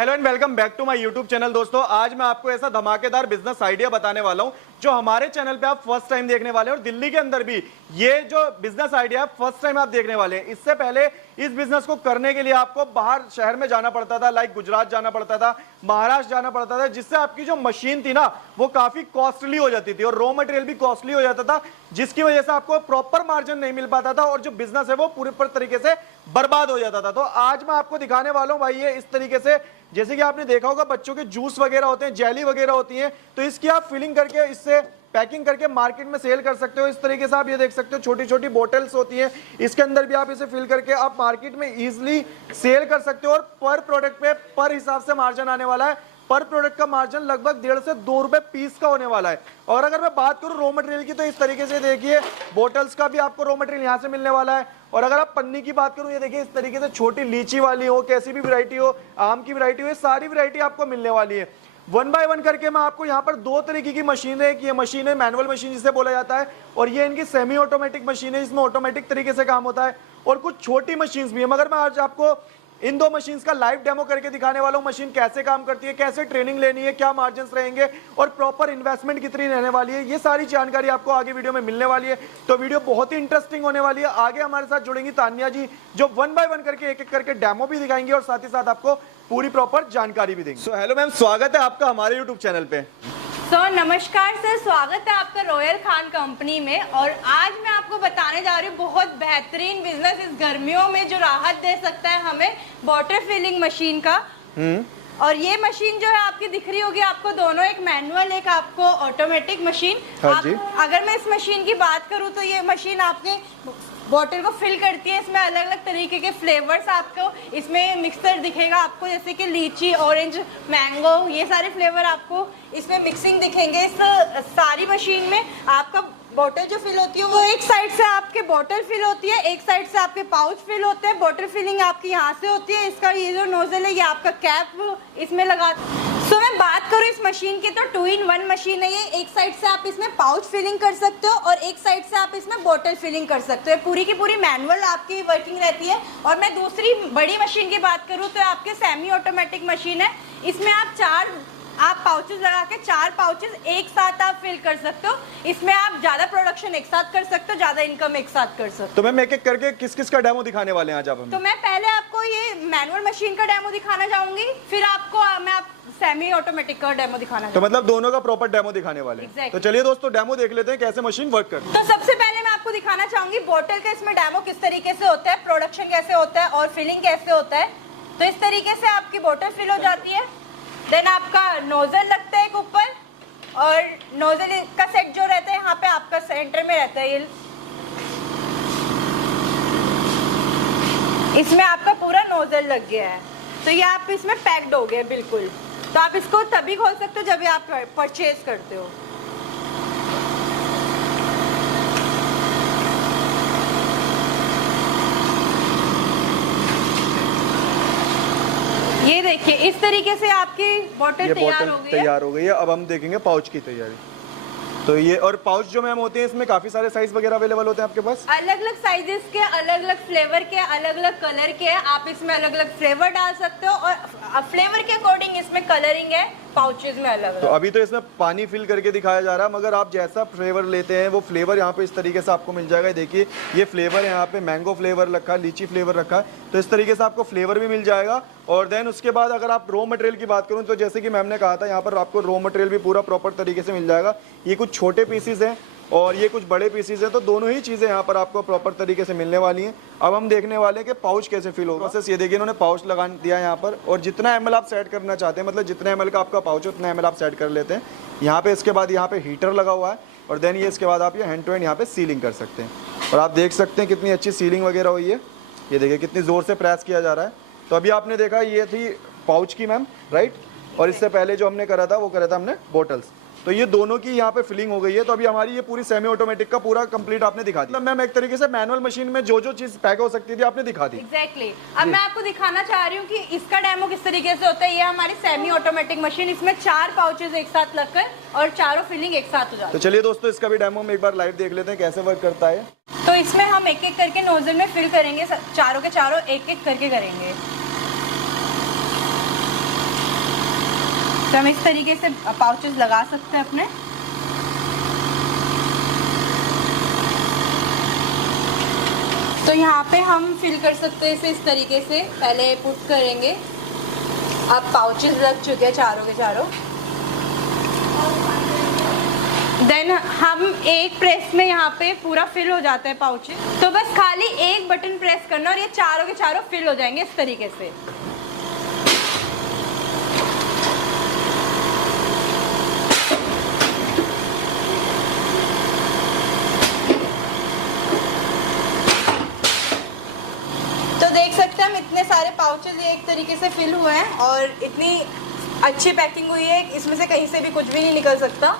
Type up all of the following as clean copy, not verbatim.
Hello and welcome back to my YouTube channel. दोस्तों आज मैं आपको ऐसा धमाकेदार बिजनेस आइडिया बताने वाला हूं जो हमारे चैनल पे आप फर्स्ट टाइम देखने वाले हैं और दिल्ली के अंदर भी ये जो बिजनेस आइडिया फर्स्ट टाइम आप देखने वाले हैं। इससे पहले इस बिजनेस को करने के लिए आपको बाहर शहर में जाना पड़ता था, लाइक गुजरात जाना पड़ता था, महाराष्ट्र जाना पड़ता था, जिससे आपकी जो मशीन थी ना वो काफी कॉस्टली हो जाती थी और रॉ मटेरियल भी कॉस्टली हो जाता था, जिसकी वजह से आपको प्रॉपर मार्जिन नहीं मिल पाता था और जो बिजनेस है वो पूरे तरीके से बर्बाद हो जाता था। तो आज मैं आपको दिखाने वाला हूं भाई ये इस तरीके से, जैसे कि आपने देखा होगा बच्चों के जूस वगैरह होते हैं, जेली वगैरह होती हैं, तो इसकी आप फिलिंग करके इससे पैकिंग करके मार्केट में सेल कर सकते हो। इस तरीके से आप ये देख सकते हो छोटी छोटी बोतल्स होती हैं, इसके अंदर भी आप इसे फिल करके आप मार्केट में इजीली सेल कर सकते हो और पर प्रोडक्ट पे पर हिसाब से मार्जिन आने वाला है। पर प्रोडक्ट का मार्जिन लगभग 1.5 से 2 रुपए पीस का होने वाला है। और अगर मैं बात करूं रॉ मटेरियल की तो इस तरीके से देखिए बोतल्स का भी आपको रॉ मटेरियल यहां से मिलने वाला है। और अगर आप पन्नी की बात करूं ये देखिए इस तरीके से छोटी लीची वाली हो, कैसी भी वैरायटी हो, आम की वैरायटी हो, ये सारी वैरायटी आपको मिलने वाली है। वन बाय वन करके मैं आपको यहाँ पर 2 तरीके की मशीन है। ये मशीन है मैनुअल मशीन जिसे बोला जाता है और ये इनकी सेमी ऑटोमेटिक मशीन है, इसमें ऑटोमेटिक तरीके से काम होता है और कुछ छोटी मशीन भी है। मगर मैं आज आपको इन 2 मशीन्स का लाइव डेमो करके दिखाने वाला हूं, मशीन कैसे काम करती है, कैसे ट्रेनिंग लेनी है, क्या मार्जिन्स रहेंगे और प्रॉपर इन्वेस्टमेंट कितनी रहने वाली है, ये सारी जानकारी आपको आगे वीडियो में मिलने वाली है। तो वीडियो बहुत ही इंटरेस्टिंग होने वाली है। आगे हमारे साथ जुड़ेंगी तान्या जी जो वन बाय वन करके एक एक करके डेमो भी दिखाएंगे और साथ ही साथ आपको पूरी प्रॉपर जानकारी भी देंगे। सो हेलो मैम, स्वागत है आपका हमारे यूट्यूब चैनल पे। नमस्कार सर, स्वागत है आपका रॉयल खान कंपनी में। और आज मैं आपको बताने जा रही हूँ बहुत बेहतरीन बिजनेस इस गर्मियों में जो राहत दे सकता है हमें, वाटर फिलिंग मशीन का। और ये मशीन जो है आपकी दिख रही होगी आपको, दोनों एक मैनुअल एक आपको ऑटोमेटिक मशीन। अगर मैं इस मशीन की बात करूँ तो ये मशीन आपके बॉटल को फिल करती है। इसमें अलग अलग तरीके के फ्लेवर्स आपको इसमें मिक्सर दिखेगा आपको, जैसे कि लीची, ऑरेंज, मैंगो, ये सारे फ्लेवर आपको इसमें मिक्सिंग दिखेंगे। इस सारी मशीन में आपका बॉटल जो फिल होती है वो एक साइड से आपके बॉटल फिल होती है, एक साइड से आपके पाउच फिल होते हैं। बॉटल फिलिंग आपकी यहाँ से होती है। इसका ये जो नोजल है ये आपका कैप इसमें लगा। तो मैं बात करूँ इस मशीन की तो 2 in 1 मशीन है ये। एक साइड से आप इसमें पाउच फिलिंग कर सकते हो और एक साइड से आप इसमें बॉटल फिलिंग कर सकते हो। पूरी की पूरी मैनुअल आपकी वर्किंग रहती है। और मैं दूसरी बड़ी मशीन की बात करूँ तो आपके सेमी ऑटोमेटिक मशीन है। इसमें आप पाउचेस लगा के 4 पाउचेस एक साथ आप फिल कर सकते हो। इसमें आप ज्यादा प्रोडक्शन एक साथ कर सकते हो, ज्यादा इनकम एक साथ कर सकते हो। तो मैम एक एक करके किस किस का डेमो दिखाने वाले हैं आज आप हमें? तो मैं पहले आपको ये मैनुअल मशीन का डेमो दिखाना चाहूंगी, फिर आपको मैं सेमी ऑटोमेटिक का डेमो दिखाना। तो मतलब दोनों का प्रॉपर डेमो दिखाने वाले हैं। exactly. तो चलिए दोस्तों डेमो देख लेते हैं कैसे मशीन वर्क करती है। तो सबसे पहले मैं आपको दिखाना चाहूंगी बॉटल का इसमें डेमो किस तरीके से होता है, प्रोडक्शन कैसे होता है और फिलिंग कैसे होता है। तो इस तरीके से आपकी बॉटल फिल हो जाती है। देन आपका नोजल लगता है एक ऊपर और नोजल का सेट जो रहता है यहाँ पे आपका सेंटर में रहता है। इसमें आपका पूरा नोजल लग गया है। तो ये आप इसमें पैक्ड हो गया बिल्कुल। तो आप इसको तभी खोल सकते हो जब आप परचेज करते हो। ये देखिए इस तरीके से आपकी बॉटल तैयार हो गई है। अब हम देखेंगे पाउच की तैयारी। तो ये और पाउच जो मैम होते हैं इसमें काफी सारे साइज वगैरह अवेलेबल होते हैं आपके पास? अलग अलग साइजेस के, अलग अलग फ्लेवर के, अलग अलग कलर के। आप इसमें अलग अलग फ्लेवर डाल सकते हो और फ्लेवर के अकॉर्डिंग इसमें कलरिंग है पाउचेस में अलग अलग। तो अभी तो इसमें पानी फिल करके दिखाया जा रहा है, मगर आप जैसा फ्लेवर लेते हैं वो फ्लेवर यहाँ पे इस तरीके से आपको मिल जाएगा। देखिए ये फ्लेवर है, यहाँ पे मैंगो फ्लेवर रखा है, लीची फ्लेवर रखा है, तो इस तरीके से आपको फ्लेवर भी मिल जाएगा। और देन उसके बाद अगर आप रॉ मटेरियल की बात करूँ तो जैसे कि मैम ने कहा था यहाँ पर आपको रॉ मटेरियल भी पूरा प्रॉपर तरीके से मिल जाएगा। ये कुछ छोटे पीसीज हैं और ये कुछ बड़े पीसीज हैं, तो दोनों ही चीज़ें यहाँ पर आपको प्रॉपर तरीके से मिलने वाली हैं। अब हम देखने वाले हैं कि पाउच कैसे फिल होगा। प्रोसेस ये देखिए इन्होंने पाउच लगा दिया यहाँ पर और जितना ml आप सेट करना चाहते हैं, मतलब जितना ml का आपका पाउच है उतना ml आप सेट कर लेते हैं यहाँ पे। इसके बाद यहाँ पे हीटर लगा हुआ है और देन ये इसके बाद आप ये हैंड टू हैंड यहाँ पे सीलिंग कर सकते हैं। और आप देख सकते हैं कितनी अच्छी सीलिंग वगैरह हुई है। ये देखिए कितनी ज़ोर से प्रेस किया जा रहा है। तो अभी आपने देखा ये थी पाउच की मैम, राइट। और इससे पहले जो हमने करा था वो करा था हमने बॉटल्स। तो ये दोनों की यहाँ पे फिलिंग हो गई है। तो अभी हमारी ये पूरी सेमी ऑटोमेटिक का पूरा कंप्लीट आपने दिखा दिया। मैम एक तरीके से मैनुअल मशीन में जो जो चीज पैक हो सकती थी आपने दिखा दी। एग्जैक्टली। अब मैं आपको दिखाना चाह रही हूँ कि इसका डेमो किस तरीके से होता है। ये हमारी सेमी ऑटोमेटिक मशीन, इसमें 4 पाउचेज एक साथ लगकर और चारों फिलिंग एक साथ हो जाती है। तो चलिए दोस्तों इसका भी डेमो हम एक बार लाइव देख लेते हैं कैसे वर्क करता है। तो इसमें हम एक एक करके नोजल में फिल करेंगे, चारों के चारों एक एक करके करेंगे। तो हम इस तरीके से पाउचेस लगा सकते हैं अपने। तो यहाँ पे हम फिल कर सकते हैं इसे इस तरीके से, पहले पुट करेंगे। अब पाउचेस लग चुके हैं चारों के चारों। देन हम एक प्रेस में यहाँ पे पूरा फिल हो जाता है पाउचेस। तो बस खाली एक बटन प्रेस करना और ये चारों के चारों फिल हो जाएंगे इस तरीके से। तो देख सकते हैं हम इतने सारे पाउचेस ये एक तरीके से फिल हुए हैं और इतनी अच्छी पैकिंग हुई है, इसमें से कहीं से भी कुछ भी नहीं निकल सकता।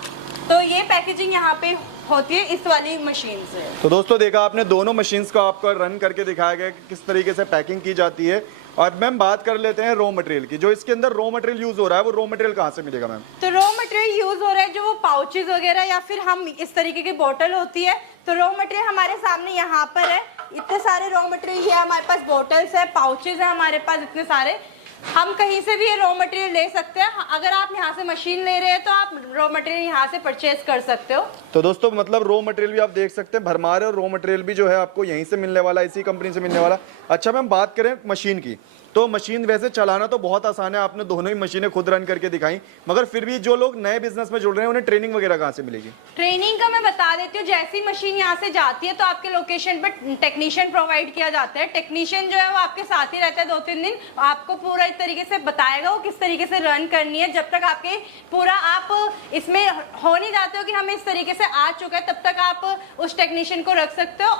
तो ये पैकेजिंग यहाँ पे होती है इस वाली मशीन से। तो दोस्तों देखा आपने, दोनों मशीन्स को आपको रन करके दिखाया गया कि किस तरीके से पैकिंग की जाती है। और मैम बात कर लेते हैं रॉ मटेरियल की, जो इसके अंदर रॉ मटेरियल यूज हो रहा है, वो रॉ मटेरियल कहाँ से मिलेगा मैम? तो रॉ मटेरियल यूज हो रहा है जो वो पाउचेस वगैरह या फिर हम इस तरीके की बोतल होती है, तो रॉ मटेरियल हमारे सामने यहाँ पर है। इतने सारे रॉ मटेरियल है हमारे पास, बोटल्स है, पाउचेस है हमारे पास इतने सारे। हम कहीं से भी ये रॉ मटेरियल ले सकते हैं। अगर आप यहाँ से मशीन ले रहे हैं तो आप रॉ मटेरियल यहाँ से परचेज कर सकते हो। तो दोस्तों मतलब रॉ मटेरियल भी आप देख सकते हैं, भरमार और रॉ मटेरियल भी जो है आपको यहीं से मिलने वाला, इसी कंपनी से मिलने वाला। अच्छा मैम बात करें मशीन की, तो मशीन वैसे चलाना तो बहुत आसान है, आपने दोनों ही मशीनें खुद रन करके दिखाई, मगर फिर भी जो लोग नए बिजनेस में जुड़ रहे हैं उन्हें ट्रेनिंग वगैरह कहाँ से मिलेगी? ट्रेनिंग का मैं बता देती हूँ। जैसी मशीन यहाँ से जाती है तो आपके लोकेशन पर टेक्नीशियन प्रोवाइड किया जाता है। टेक्नीशियन जो है वो आपके साथ ही रहता है 2-3 दिन, आपको पूरा इस तरीके से बताएगा वो किस तरीके से रन करनी है। जब तक आपके पूरा आप इसमें हो नहीं जाते हो कि हमें इस तरीके से आ चुका है, तब तक आप उस टेक्नीशियन को रख सकते हो।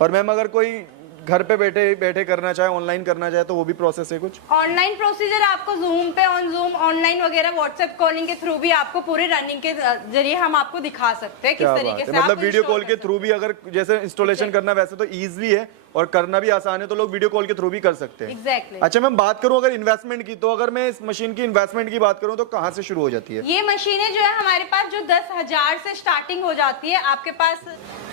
और मैम अगर कोई घर पे बैठे बैठे करना चाहे, ऑनलाइन करना चाहे, तो वो भी प्रोसेस है कुछ? ऑनलाइन प्रोसीजर आपको जूम पे, ऑन जूम, ऑनलाइन वगैरह व्हाट्सएप कॉलिंग के थ्रू भी आपको पूरे रनिंग के जरिए हम आपको दिखा सकते हैं किस तरीके से। मतलब वीडियो कॉल के थ्रू भी अगर जैसे इंस्टॉलेशन करना, वैसे तो ईजी है और करना भी आसान है, तो लोग वीडियो कॉल के थ्रू भी कर सकते हैं। एग्जैक्टली। अच्छा मैम बात करूं अगर इन्वेस्टमेंट की, तो अगर मैं इस मशीन की इन्वेस्टमेंट की बात करूं तो कहां से शुरू हो जाती है? ये मशीनें जो है हमारे पास जो 10,000 से स्टार्टिंग हो जाती है आपके पास।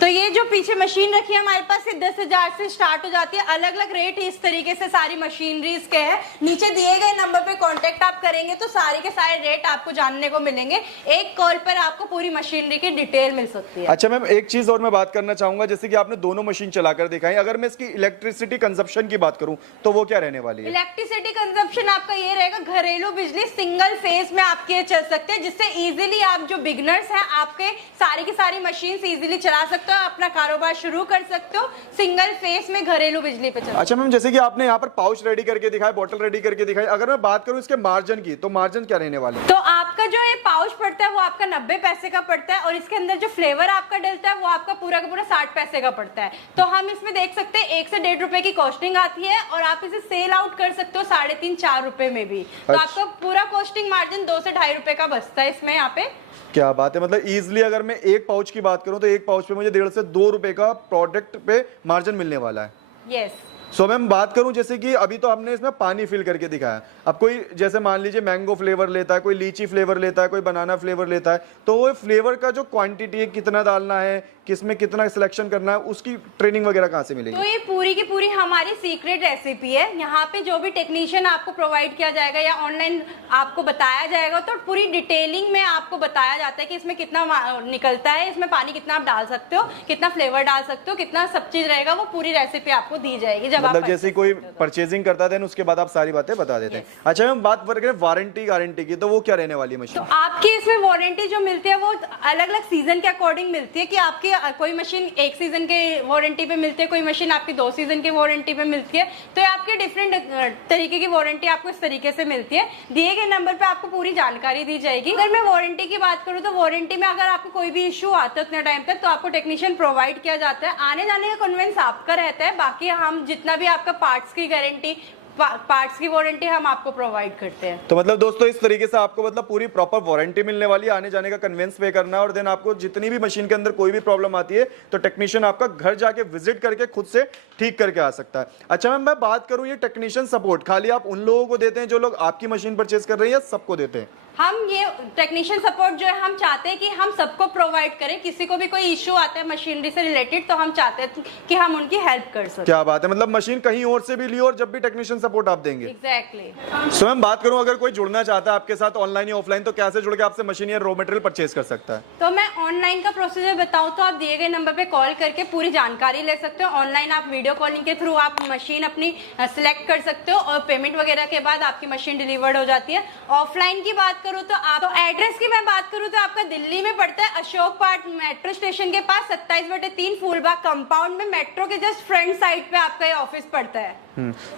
तो ये जो पीछे मशीन रखी है हमारे पास, ये 10,000 से स्टार्ट हो जाती है। अलग अलग रेट इस तरीके से सारी मशीनरीज के हैं। नीचे दिए गए नंबर पे कांटेक्ट आप करेंगे तो सारे के सारे रेट आपको जानने को मिलेंगे। एक कॉल पर आपको पूरी मशीनरी की डिटेल मिल सकती है। अच्छा मैम एक चीज और मैं बात करना चाहूंगा, जैसे कि आपने दोनों मशीन चलाकर दिखाई, अगर मैं इसकी इलेक्ट्रिसिटी कंजप्शन की बात करूं तो वो क्या रहने वाली है? इलेक्ट्रिसिटी कंजप्शन आपका ये रहेगा, घरेलू बिजली सिंगल फेज में आपके चल सकते हैं, जिससे इजीली आप जो बिगनर्स हैं आपके सारी की सारी मशीन इजीली चला सकते हो, अपना कारोबार शुरू कर सकते हो सिंगल फेज में घरेलू बिजली पे चल। अच्छा मैम जैसे कि आपने यहाँ पर पाउच रेडी करके दिखाया, बोतल रेडी करके दिखाई, अगर मैं बात करूं इसके मार्जिन की, तो मार्जिन क्या रहने वाले हैं? तो आपका जो ये पाउच पड़ता है वो आपका 90 पैसे का पड़ता है और इसके अंदर जो फ्लेवर आपका डलता है वो आपका पूरा का पूरा 60 पैसे का पड़ता है। तो हम इसमें देख सकते हैं 1 से 1.5 रुपए की कॉस्टिंग आती है और आप इसे सेल आउट कर सकते हो 3.5-4 रुपए में भी। तो आपका पूरा कॉस्टिंग मार्जिन 2 से 2.5 रुपए का बचता है इसमें यहाँ पे। क्या बात है, मतलब इजीली अगर मैं एक पाउच की बात करूं तो एक पाउच पे मुझे 1.5 से 2 रुपए का प्रोडक्ट पे मार्जिन मिलने वाला है। यस। सो मैम बात करूं जैसे कि अभी तो हमने इसमें पानी फिल करके दिखाया, अब कोई जैसे मान लीजिए मैंगो फ्लेवर लेता है, कोई लीची फ्लेवर लेता है, कोई बनाना फ्लेवर लेता है, तो वो फ्लेवर का जो क्वांटिटी है, कितना डालना है, किसमें कितना सिलेक्शन करना है, उसकी ट्रेनिंग वगैरह कहाँ से मिलेगी? तो ये पूरी की पूरी हमारी सीक्रेट रेसिपी है। यहाँ पे जो भी टेक्नीशियन आपको प्रोवाइड किया जाएगा या ऑनलाइन आपको बताया जाएगा, तो पूरी डिटेलिंग में आपको बताया जाता है कि इसमें कितना निकलता है, इसमें पानी कितना आप डाल सकते हो, कितना फ्लेवर डाल सकते हो, कितना सब चीज रहेगा, वो पूरी रेसिपी आपको दी जाएगी। मतलब जैसे कोई परचेजिंग करता है उसके बाद आप सारी बातें बता देते हैं। अच्छा मैम बात करें वारंटी गारंटी की, तो वो क्या रहने वाली है मशीन? तो आपकी इसमें वारंटी जो मिलती है वो अलग अलग सीजन के अकॉर्डिंग मिलती है कि आपकी कोई मशीन 1 सीजन के वारंटी पे मिलती है, कोई मशीन आपकी 2 सीजन की वारंटी पे मिलती है। तो आपके डिफरेंट तरीके की वारंटी आपको इस तरीके से मिलती है। दिए गए नंबर पे आपको पूरी जानकारी दी जाएगी। अगर मैं वारंटी की बात करूँ तो वारंटी में अगर आपको कोई भी इश्यू आता है उतने टाइम तक, तो आपको टेक्नीशियन प्रोवाइड किया जाता है। आने जाने का कन्वेंस आपका रहता है, बाकी हम जितना भी आपका पार्ट्स की गारंटी, पार्ट्स की वारंटी हम आपको प्रोवाइड करते हैं। तो मतलब दोस्तों इस तरीके से आपको मतलब पूरी प्रॉपर वारंटी मिलने वाली है, आने जाने का कन्वेंस पे करना, और देन आपको जितनी भी मशीन के अंदर कोई भी प्रॉब्लम आती है तो टेक्नीशियन आपका घर जाके विजिट करके खुद से ठीक करके आ सकता है। अच्छा मैम मैं बात करूं ये टेक्नीशियन सपोर्ट खाली आप उन लोगों को देते हैं जो लोग आपकी मशीन परचेज कर रहे हैं, या सबको देते हैं? हम ये टेक्नीशियन सपोर्ट जो है हम चाहते हैं कि हम सबको प्रोवाइड करें। किसी को भी कोई इश्यू आता है मशीनरी से रिलेटेड तो हम चाहते हैं कि हम उनकी हेल्प कर सकें। क्या बात है, मतलब मशीन कहीं और से भी ली और जब भी टेक्नीशियन सपोर्ट आप देंगे। एग्जैक्टली। सो मैम बात करूं, अगर कोई जुड़ना चाहता है आपके साथ ऑनलाइन या ऑफलाइन, तो कैसे जुड़ के आपसे मशीन या रॉ मटेरियल परचेज कर सकता है? तो मैं ऑनलाइन का प्रोसीजर बताऊं तो आप दिए गए नंबर पे कॉल करके पूरी जानकारी ले सकते हो। ऑनलाइन आप वीडियो कॉलिंग के थ्रू आप मशीन अपनी सिलेक्ट कर सकते हो और पेमेंट वगैरह के बाद आपकी मशीन डिलीवर्ड हो जाती है। ऑफलाइन की बात करूं तो आप, तो एड्रेस की मैं बात करूं तो आपका दिल्ली में पड़ता है, अशोक पार्क मेट्रो स्टेशन के पास 27/3 फूलबाग कंपाउंड में, मेट्रो के जस्ट फ्रंट साइड पे आपका ये ऑफिस पड़ता है।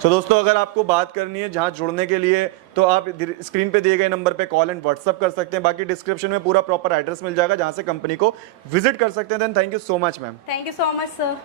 तो दोस्तों अगर आपको बात करनी है जहां जुड़ने के लिए, तो आप स्क्रीन पे दिए गए नंबर पे कॉल एंड व्हाट्सअप कर सकते हैं। बाकी डिस्क्रिप्शन में पूरा प्रॉपर एड्रेस मिल जाएगा जहां से कंपनी को विजिट कर सकते हैं। Then thank you so much ma'am. Thank you so much sir.